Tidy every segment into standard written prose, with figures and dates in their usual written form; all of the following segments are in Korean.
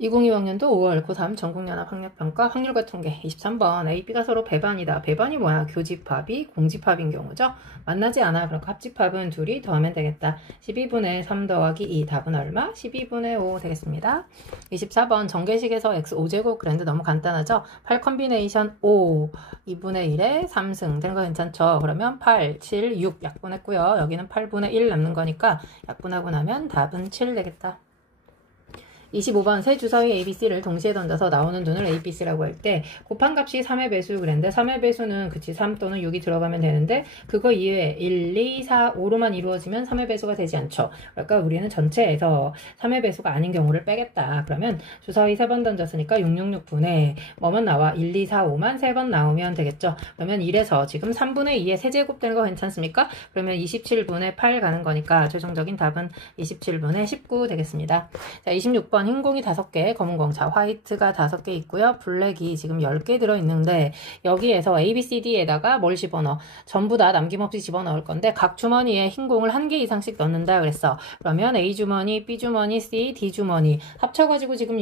2025년도 5월 고3 전국연합학력평가 확률과 통계 23번 A, B가 서로 배반이다. 배반이 뭐야? 교집합이 공집합인 경우죠. 만나지 않아. 그러니까 합집합은 둘이 더하면 되겠다. 12분의 3 더하기 2 답은 얼마? 12분의 5 되겠습니다. 24번 전개식에서 x 5제곱 그랬는데 너무 간단하죠? 8 컨비네이션 5 2분의 1에 3승 된 거 괜찮죠? 그러면 8, 7, 6 약분했고요. 여기는 8분의 1 남는 거니까 약분하고 나면 답은 7 되겠다. 25번 세 주사위 ABC를 동시에 던져서 나오는 눈을 ABC라고 할 때 곱한 값이 3의 배수 그랬는데 3의 배수는 그치 3 또는 6이 들어가면 되는데 그거 이외에 1, 2, 4, 5로만 이루어지면 3의 배수가 되지 않죠. 그러니까 우리는 전체에서 3의 배수가 아닌 경우를 빼겠다. 그러면 주사위 3번 던졌으니까 666분의 뭐만 나와? 1, 2, 4, 5만 3번 나오면 되겠죠. 그러면 1에서 지금 3분의 2의 세제곱 되는 거 괜찮습니까? 그러면 27분의 8 가는 거니까 최종적인 답은 27분의 19 되겠습니다. 자, 26번 흰공이 5개, 검은공. 자, 화이트가 5개 있고요. 블랙이 지금 10개 들어있는데 여기에서 A, B, C, D에다가 뭘 집어넣어? 전부 다 남김없이 집어넣을 건데 각 주머니에 흰공을 1개 이상씩 넣는다 그랬어. 그러면 A 주머니, B 주머니, C, D 주머니 합쳐가지고 지금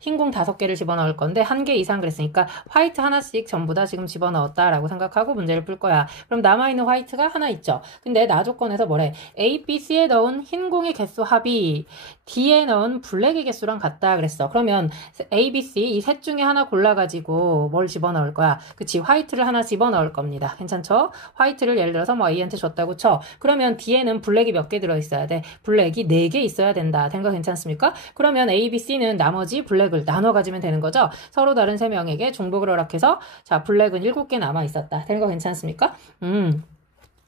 흰공 5개를 집어넣을 건데 1개 이상 그랬으니까 화이트 하나씩 전부 다 지금 집어넣었다라고 생각하고 문제를 풀 거야. 그럼 남아있는 화이트가 하나 있죠. 근데 나 조건에서 뭐래? A, B, C에 넣은 흰공의 개수 합이 D에 넣은 블랙의 개수랑 같다 그랬어. 그러면 A, B, C 이 셋 중에 하나 골라가지고 뭘 집어넣을 거야? 그치, 화이트를 하나 집어넣을 겁니다. 괜찮죠? 화이트를 예를 들어서 뭐 A한테 줬다고 쳐. 그러면 D에는 블랙이 몇 개 들어있어야 돼? 블랙이 4개 있어야 된다. 된 거 괜찮습니까? 그러면 A, B, C는 나머지 블랙을 나눠 가지면 되는 거죠. 서로 다른 3명에게 중복을 허락해서 자, 블랙은 7개 남아있었다. 된 거 괜찮습니까?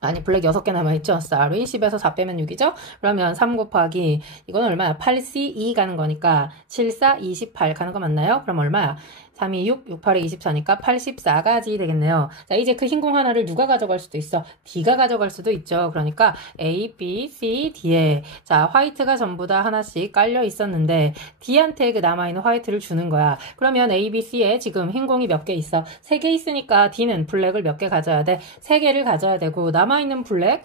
아니, 블랙 6개 남아있죠? sorry. 10에서 4 빼면 6이죠? 그러면 3 곱하기, 이건 얼마야? 8C2 가는 거니까, 7, 4, 28 가는 거 맞나요? 그럼 얼마야? 3, 2, 6, 6, 8에 24니까 84가지 되겠네요. 자, 이제 그 흰공 하나를 누가 가져갈 수도 있어? D가 가져갈 수도 있죠. 그러니까 A, B, C, D에 자, 화이트가 전부 다 하나씩 깔려 있었는데 D한테 그 남아있는 화이트를 주는 거야. 그러면 A, B, C에 지금 흰공이 몇 개 있어? 3개 있으니까 D는 블랙을 몇 개 가져야 돼? 3개를 가져야 되고 남아있는 블랙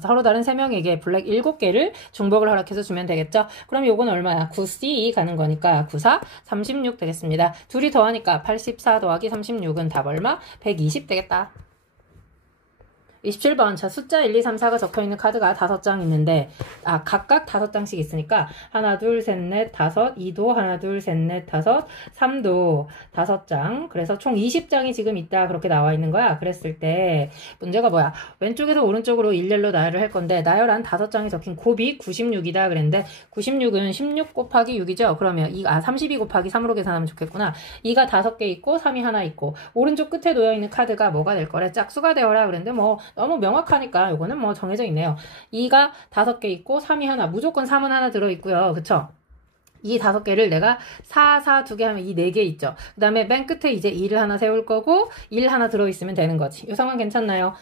서로 다른 3명에게 블랙 7개를 중복을 허락해서 주면 되겠죠? 그럼 요건 얼마야? 9C 가는 거니까 9, 4, 36 되겠습니다. 둘이 더하니까 84 더하기 36은 답 얼마? 120 되겠다. 27번 자 숫자 1, 2, 3, 4가 적혀있는 카드가 5장 있는데 각각 5장씩 있으니까 하나 둘 셋 넷 다섯 2도 하나 둘 셋 넷 다섯 3도 5장 그래서 총 20장이 지금 있다 그렇게 나와 있는 거야. 그랬을 때 문제가 뭐야? 왼쪽에서 오른쪽으로 일렬로 나열을 할 건데 나열한 5장이 적힌 곱이 96이다 그랬는데 96은 16 곱하기 6이죠. 그러면 32 곱하기 3으로 계산하면 좋겠구나. 2가 5개 있고 3이 하나 있고 오른쪽 끝에 놓여있는 카드가 뭐가 될 거래? 짝수가 되어라 그랬는데 뭐 너무 명확하니까 이거는 뭐 정해져 있네요. 2가 5개 있고 3이 하나, 무조건 3은 하나 들어있고요. 그쵸? 이 5개를 내가 4, 4, 2개 하면 이 4개 있죠. 그 다음에 맨 끝에 이제 2를 하나 세울 거고 1 하나 들어있으면 되는 거지. 이 상황 괜찮나요?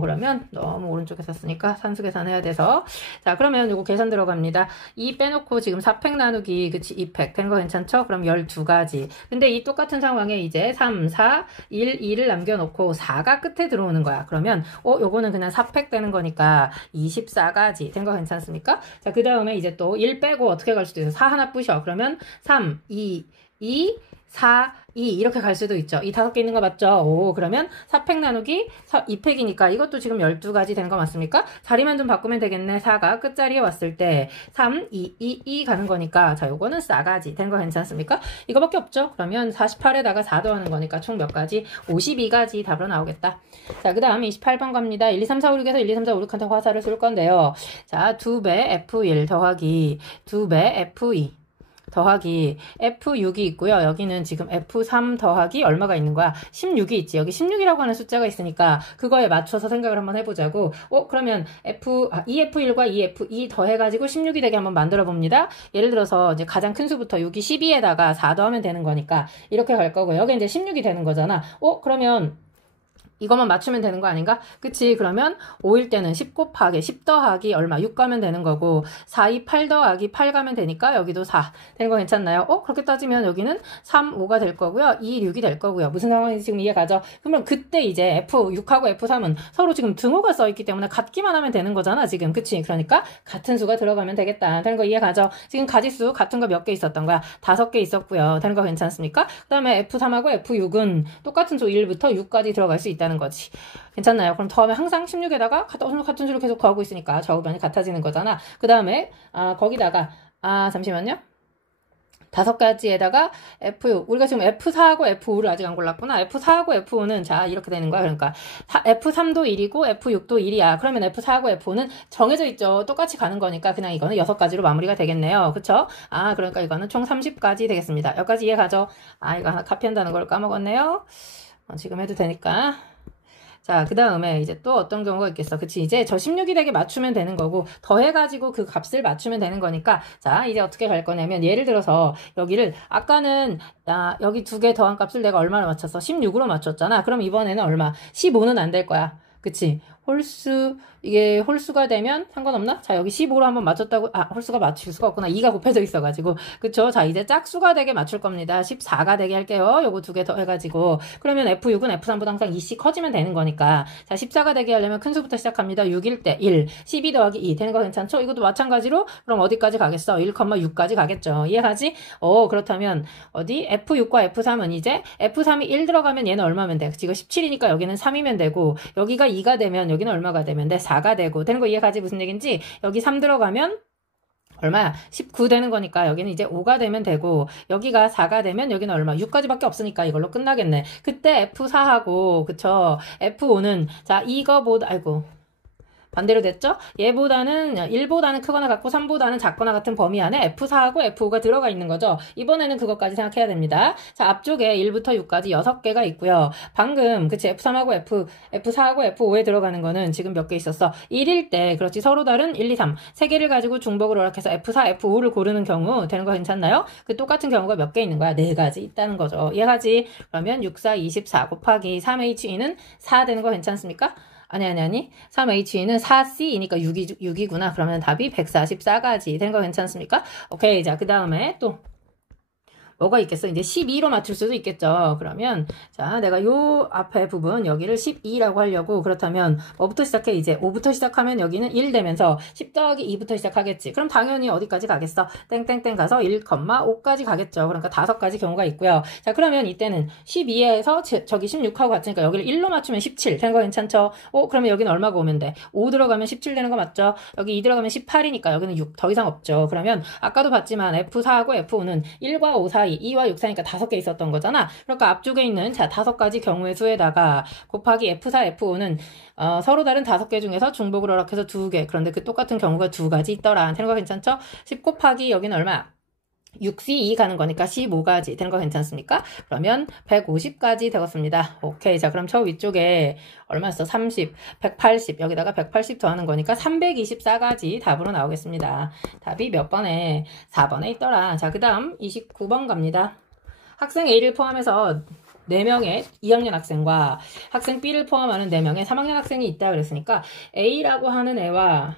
그러면 너무 오른쪽에 썼으니까 산수 계산해야 돼서 자, 그러면 이거 계산 들어갑니다. 2 빼놓고 지금 4팩 나누기 그치 2팩 된 거 괜찮죠? 그럼 12가지. 근데 이 똑같은 상황에 이제 3, 4, 1, 2를 남겨놓고 4가 끝에 들어오는 거야. 그러면 요거는 그냥 4팩 되는 거니까 24가지 된 거 괜찮습니까? 자, 그 다음에 이제 또 1 빼고 어떻게 갈 수도 있어? 4 하나 부셔. 그러면 3, 2, 4, 2 이렇게 갈 수도 있죠. 이 5개 있는 거 맞죠? 그러면 4팩 나누기 2팩이니까 이것도 지금 12가지 되는 거 맞습니까? 자리만 좀 바꾸면 되겠네. 4가 끝자리에 왔을 때 3, 2, 2 가는 거니까 자, 요거는 4가지 된 거 괜찮습니까? 이거밖에 없죠? 그러면 48에다가 4 더하는 거니까 총 몇 가지? 52가지 답으로 나오겠다. 자, 그 다음 28번 갑니다. 1, 2, 3, 4, 5, 6에서 1, 2, 3, 4, 5, 6한테 화살을 쏠 건데요. 자, 2배 F1 더하기 2배 F2 더하기 F6이 있고요. 여기는 지금 F3 더하기 얼마가 있는 거야? 16이 있지. 여기 16이라고 하는 숫자가 있으니까 그거에 맞춰서 생각을 한번 해보자고. 그러면 EF1과 EF2 더해가지고 16이 되게 한번 만들어 봅니다. 예를 들어서 이제 가장 큰 수부터 여기 12에다가 4 더하면 되는 거니까 이렇게 갈 거고 여기 이제 16이 되는 거잖아. 그러면 이것만 맞추면 되는 거 아닌가? 그치? 그러면 5일 때는 10 곱하기 10 더하기 얼마? 6 가면 되는 거고 4, 2, 8 더하기 8 가면 되니까 여기도 4 되는 거 괜찮나요? 그렇게 따지면 여기는 3, 5가 될 거고요. 2, 6이 될 거고요. 무슨 상황인지 지금 이해 가죠? 그러면 그때 이제 F6하고 F3은 서로 지금 등호가 써있기 때문에 같기만 하면 되는 거잖아 지금. 그치? 그러니까 같은 수가 들어가면 되겠다. 되는 거 이해 가죠? 지금 가지수 같은 거 몇 개 있었던 거야? 5개 있었고요. 되는 거 괜찮습니까? 그 다음에 F3하고 F6은 똑같은 수 1부터 6까지 들어갈 수 있다는 거지. 괜찮나요? 그럼 더하면 항상 16에다가 같은 수를 계속 더하고 있으니까 좌우변이 같아지는 거잖아. 그 다음에 거기다가 잠시만요. 5가지에다가 F6 우리가 지금 F4하고 F5를 아직 안 골랐구나. F4하고 F5는 자 이렇게 되는 거야. 그러니까 F3도 1이고 F6도 1이야. 그러면 F4하고 F5는 정해져 있죠. 똑같이 가는 거니까 그냥 이거는 6가지로 마무리가 되겠네요. 그쵸? 그러니까 이거는 총 30가지 되겠습니다. 여기까지 이해 가죠? 이거 하나 카피한다는 걸 까먹었네요. 지금 해도 되니까. 자, 그 다음에 이제 또 어떤 경우가 있겠어. 그치? 이제 저 16이 되게 맞추면 되는 거고, 더해가지고 그 값을 맞추면 되는 거니까, 자, 이제 어떻게 갈 거냐면, 예를 들어서, 여기를, 아까는, 여기 2개 더한 값을 내가 얼마나 맞췄어? 16으로 맞췄잖아. 그럼 이번에는 얼마? 15는 안 될 거야. 그치? 이게 홀수가 되면 상관없나? 자, 여기 15로 한번 맞췄다고, 홀수가 맞출 수가 없구나. 2가 곱해져 있어가지고. 그쵸? 자, 이제 짝수가 되게 맞출 겁니다. 14가 되게 할게요. 요거 2개 더 해가지고. 그러면 F6은 F3보다 항상 2씩 커지면 되는 거니까. 자, 14가 되게 하려면 큰 수부터 시작합니다. 6일 때 1, 12 더하기 2. 되는 거 괜찮죠? 이것도 마찬가지로, 그럼 어디까지 가겠어? 1,6까지 가겠죠. 이해가지? 그렇다면, F6과 F3은 이제, F3이 1 들어가면 얘는 얼마면 돼? 이거 17이니까 여기는 3이면 되고, 여기가 2가 되면 여기는 얼마가 되면 돼? 4가 되고. 되는 거 이해가지? 무슨 얘기인지? 여기 3 들어가면 얼마야? 19 되는 거니까 여기는 이제 5가 되면 되고, 여기가 4가 되면 여기는 얼마? 6까지밖에 없으니까 이걸로 끝나겠네. 그때 F4하고, 그쵸? F5는, 자, 이거보다, 반대로 됐죠? 얘보다는 1보다는 크거나 같고 3보다는 작거나 같은 범위 안에 F4하고 F5가 들어가 있는 거죠. 이번에는 그것까지 생각해야 됩니다. 자, 앞쪽에 1부터 6까지 6개가 있고요. 방금 그치 F3하고 F4하고 F5에 들어가는 거는 지금 몇 개 있었어? 1일 때 그렇지 서로 다른 1, 2, 3 3개를 가지고 중복을 오락해서 F4, F5를 고르는 경우 되는 거 괜찮나요? 그 똑같은 경우가 몇 개 있는 거야? 4가지 있다는 거죠. 이해가지? 그러면 6, 4, 24 곱하기 3HE는 4 되는 거 괜찮습니까? 아니. 3HE는 4C이니까 6이구나. 그러면 답이 144가지 되는 거 괜찮습니까? 오케이. 자, 그 다음에 또 뭐가 있겠어? 이제 12로 맞출 수도 있겠죠. 그러면 자, 내가 요 앞에 부분 여기를 12라고 하려고 그렇다면 뭐부터 시작해? 이제 5부터 시작하면 여기는 1 되면서 10 더하기 2부터 시작하겠지. 그럼 당연히 어디까지 가겠어? 땡땡땡 가서 1,5까지 가겠죠. 그러니까 5가지 경우가 있고요. 자, 그러면 이때는 12에서 저기 16하고 같으니까 여기를 1로 맞추면 17 되는 거 괜찮죠? 그러면 여기는 얼마가 오면 돼? 5 들어가면 17 되는 거 맞죠? 여기 2 들어가면 18이니까 여기는 6 더 이상 없죠. 그러면 아까도 봤지만 F4하고 F5는 1과 5 사이 2와 6 사이니까 5개 있었던 거잖아. 그러니까 앞쪽에 있는 자 5가지 경우의 수에다가 곱하기 F4, F5는 서로 다른 5개 중에서 중복을 허락해서 2개. 그런데 그 똑같은 경우가 2가지 있더라. 되는 거 괜찮죠? 10 곱하기 여기는 얼마? 6C2 가는 거니까 15가지 되는 거 괜찮습니까? 그러면 150까지 되었습니다. 오케이. 자, 그럼 저 위쪽에 얼마였어? 30, 180 여기다가 180 더하는 거니까 324가지 답으로 나오겠습니다. 답이 몇 번에? 4번에 있더라. 자, 그 다음 29번 갑니다. 학생 A를 포함해서 4명의 2학년 학생과 학생 B를 포함하는 4명의 3학년 학생이 있다 그랬으니까 A라고 하는 애와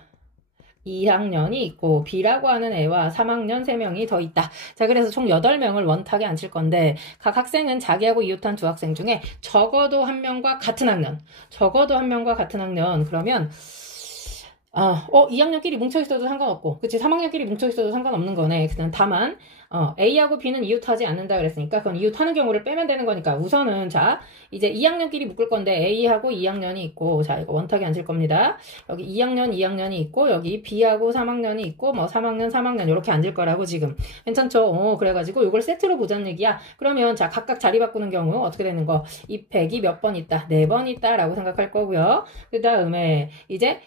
2학년이 있고 B라고 하는 애와 3학년 3명이 더 있다. 자, 그래서 총 8명을 원탁에 앉힐 건데 각 학생은 자기하고 이웃한 2학생 중에 적어도 1명과 같은 학년. 그러면 2학년끼리 뭉쳐있어도 상관없고, 그치? 3학년끼리 뭉쳐있어도 상관없는 거네. 다만, A하고 B는 이웃하지 않는다 그랬으니까, 그건 이웃하는 경우를 빼면 되는 거니까, 우선은, 자, 이제 2학년끼리 묶을 건데, A하고 2학년이 있고, 자, 이거 원탁에 앉을 겁니다. 여기 2학년이 있고, 여기 B하고 3학년이 있고, 3학년, 이렇게 앉을 거라고 지금. 괜찮죠? 그래가지고, 이걸 세트로 보자는 얘기야. 그러면, 자, 각각 자리 바꾸는 경우, 어떻게 되는 거? 이 100이 몇 번 있다? 4번 있다라고 생각할 거고요. 그 다음에, 이제,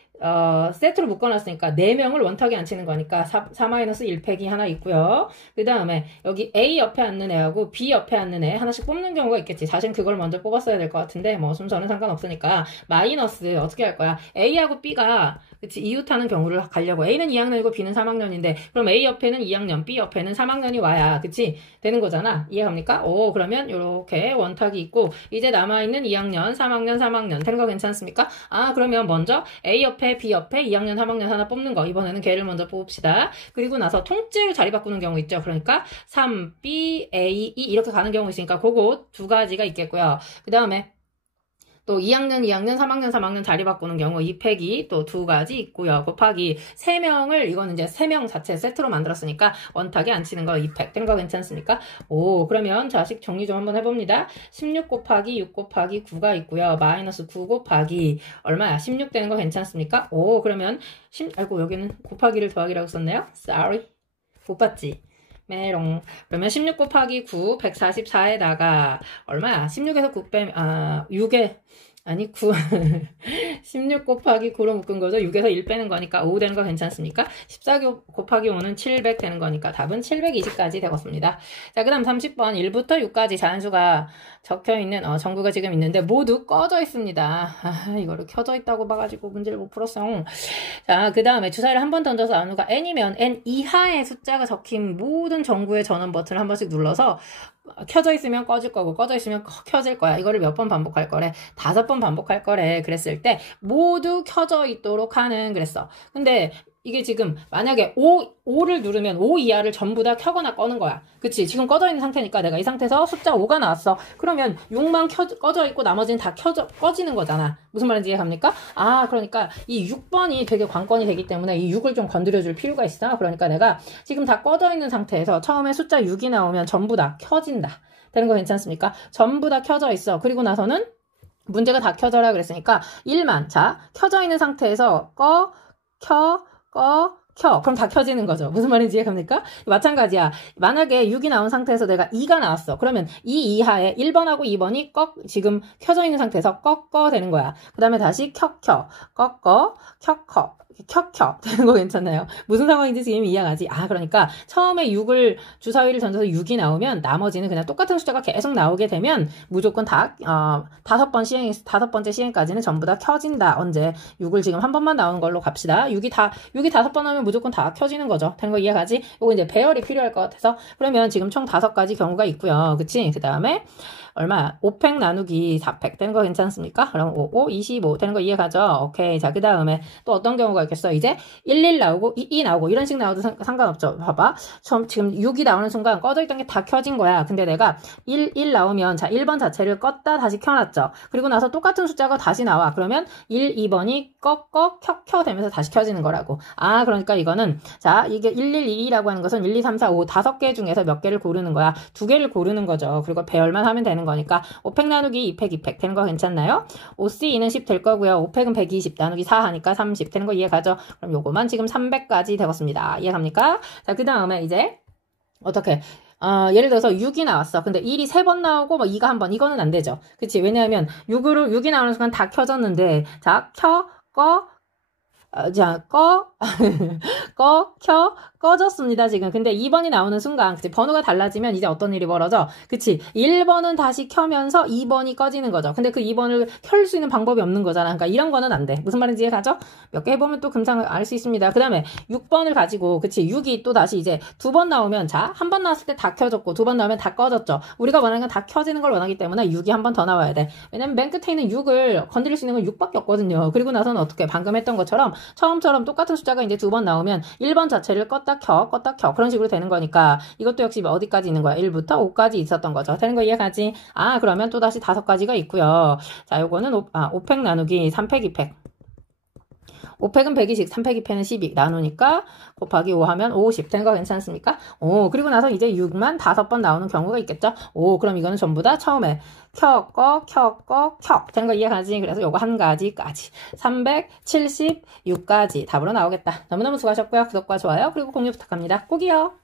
세트로 묶어놨으니까 4명을 원탁에 앉히는 거니까 4-1팩이 하나 있고요. 그 다음에 여기 A 옆에 앉는 애하고 B 옆에 앉는 애 하나씩 뽑는 경우가 있겠지. 사실 그걸 먼저 뽑았어야 될 것 같은데 뭐 순서는 상관없으니까 마이너스 어떻게 할 거야? A하고 B가 그치? 이웃하는 경우를 가려고. A는 2학년이고 B는 3학년인데, 그럼 A 옆에는 2학년, B 옆에는 3학년이 와야, 그치? 되는 거잖아. 이해갑니까? 그러면 요렇게 원탁이 있고, 이제 남아있는 2학년, 3학년 되는 거 괜찮습니까? 그러면 먼저 A 옆에 B 옆에 2학년, 3학년 하나 뽑는 거. 이번에는 걔를 먼저 뽑읍시다. 그리고 나서 통째로 자리 바꾸는 경우 있죠. 그러니까 3, B, A, E 이렇게 가는 경우 있으니까 그거 두 가지가 있겠고요. 그 다음에 또 2학년, 3학년 자리 바꾸는 경우 2팩이 또 두 가지 있고요. 곱하기 3명을 이거는 이제 3명 자체 세트로 만들었으니까 원탁에 안 치는 거 2팩 되는 거 괜찮습니까? 그러면 자식 정리 좀 한번 해봅니다. 16 곱하기 6 곱하기 9가 있고요. 마이너스 9 곱하기 얼마야? 16 되는 거 괜찮습니까? 그러면 아이고 여기는 곱하기를 더하기라고 썼네요. Sorry. 못 봤지? 메롱. 그러면 16 곱하기 9, 144에다가, 얼마야? 16에서 9 빼면, 6에, 아니, 9. 16 곱하기 9로 묶은 거죠. 6에서 1 빼는 거니까 5 되는 거 괜찮습니까? 14 곱하기 5는 700 되는 거니까 답은 720까지 되겠습니다. 자, 그 다음 30번 1부터 6까지 자연수가 적혀있는, 전구가 지금 있는데 모두 꺼져 있습니다. 이거를 켜져 있다고 봐가지고 문제를 못 풀었어. 자, 그 다음에 주사위를 한 번 던져서 안우가 n이면 n 이하의 숫자가 적힌 모든 전구의 전원 버튼을 한 번씩 눌러서 켜져 있으면 꺼질 거고 꺼져 있으면 켜질 거야. 이거를 몇 번 반복할 거래? 5번 반복할 거래. 그랬을 때 모두 켜져 있도록 하는 그랬어. 근데 이게 지금 만약에 5를 누르면 5 이하를 전부 다 켜거나 꺼는 거야. 그치? 지금 꺼져 있는 상태니까 내가 이 상태에서 숫자 5가 나왔어. 그러면 6만 꺼져 있고 나머지는 다 꺼지는 거잖아. 무슨 말인지 이해갑니까? 그러니까 이 6번이 되게 관건이 되기 때문에 이 6을 좀 건드려줄 필요가 있어. 그러니까 내가 지금 다 꺼져 있는 상태에서 처음에 숫자 6이 나오면 전부 다 켜진다. 되는 거 괜찮습니까? 전부 다 켜져 있어. 그리고 나서는 문제가 다 켜져라 그랬으니까 1만. 자, 켜져 있는 상태에서 그럼 다 켜지는 거죠. 무슨 말인지 이해갑니까? 마찬가지야. 만약에 6이 나온 상태에서 내가 2가 나왔어. 그러면 2 이하에 1번하고 2번이 지금 켜져 있는 상태에서 꺾어 되는 거야. 그 다음에 다시 켜켜, 꺾어, 켜켜 되는 거 괜찮나요? 무슨 상황인지 지금 이해가지? 그러니까 처음에 주사위를 던져서 6이 나오면 나머지는 그냥 똑같은 숫자가 계속 나오게 되면 무조건 다 5번째 시행까지는 전부 다 켜진다. 언제? 6을 지금 한 번만 나오는 걸로 갑시다. 6이 5번 하면 무조건 다 켜지는 거죠. 되는 거 이해가지? 이거 이제 배열이 필요할 것 같아서 그러면 지금 총 5가지 경우가 있고요. 그치? 그 다음에 얼마야? 5팩 나누기 4팩 되는 거 괜찮습니까? 그럼 5, 25 되는 거 이해가죠? 오케이. 자, 그 다음에 또 어떤 경우가 있겠어? 이제 11 나오고 2 나오고 이런 식 나와도 상관없죠. 봐봐. 지금 6이 나오는 순간 꺼져 있던 게 다 켜진 거야. 근데 내가 1 나오면 자 1번 자체를 껐다 다시 켜놨죠. 그리고 나서 똑같은 숫자가 다시 나와. 그러면 1, 2번이 켜 되면서 다시 켜지는 거라고. 그러니까 이거는 자 이게 112라고 하는 것은 1, 2, 3, 4, 5 5개 중에서 몇 개를 고르는 거야. 2개를 고르는 거죠. 그리고 배열만 하면 되는 거니까 5팩 나누기 2팩 2팩 되는 거 괜찮나요? 5C2는 10 될 거고요. 5팩은 120 나누기 4 하니까 30 되는 거 이해가죠? 그럼 요거만 지금 300까지 되겠습니다. 이해갑니까? 자, 그 다음에 이제 어떻게 예를 들어서 6이 나왔어. 근데 1이 3번 나오고 2가 한 번. 이거는 안 되죠. 그치? 왜냐하면 6이 나오는 순간 다 켜졌는데 자, 꺼졌습니다, 지금. 근데 2번이 나오는 순간, 그치, 번호가 달라지면 이제 어떤 일이 벌어져? 그치, 1번은 다시 켜면서 2번이 꺼지는 거죠. 근데 그 2번을 켤 수 있는 방법이 없는 거잖아. 그러니까 이런 거는 안 돼. 무슨 말인지 이해가죠? 몇 개 해보면 또 금방 알 수 있습니다. 그 다음에 6번을 가지고, 그치, 6이 또 다시 이제 2번 나오면, 자, 한 번 나왔을 때 다 켜졌고, 2번 나오면 다 꺼졌죠. 우리가 원하는 건 다 켜지는 걸 원하기 때문에 6이 한 번 더 나와야 돼. 왜냐면 맨 끝에 있는 6을 건드릴 수 있는 건 6밖에 없거든요. 그리고 나서는 어떻게, 방금 했던 것처럼, 처음처럼 똑같은 숫자가 이제 2번 나오면 1번 자체를 껐다 켜 그런 식으로 되는 거니까 이것도 역시 어디까지 있는 거야? 1부터 5까지 있었던 거죠. 되는 거 이해가지? 그러면 또 다시 5가지가 있고요. 자, 요거는 5팩 나누기 3팩 2팩. 5팩은 120, 3팩 2팩은 12 나누니까 곱하기 5 하면 50 되는 거 괜찮습니까? 그리고 나서 이제 6만 5번 나오는 경우가 있겠죠? 그럼 이거는 전부 다 처음에 켜 되는 거 이해가지? 그래서 요거 한 가지까지 376까지 답으로 나오겠다. 너무너무 수고하셨고요. 구독과 좋아요 그리고 공유 부탁합니다. 꼭이요.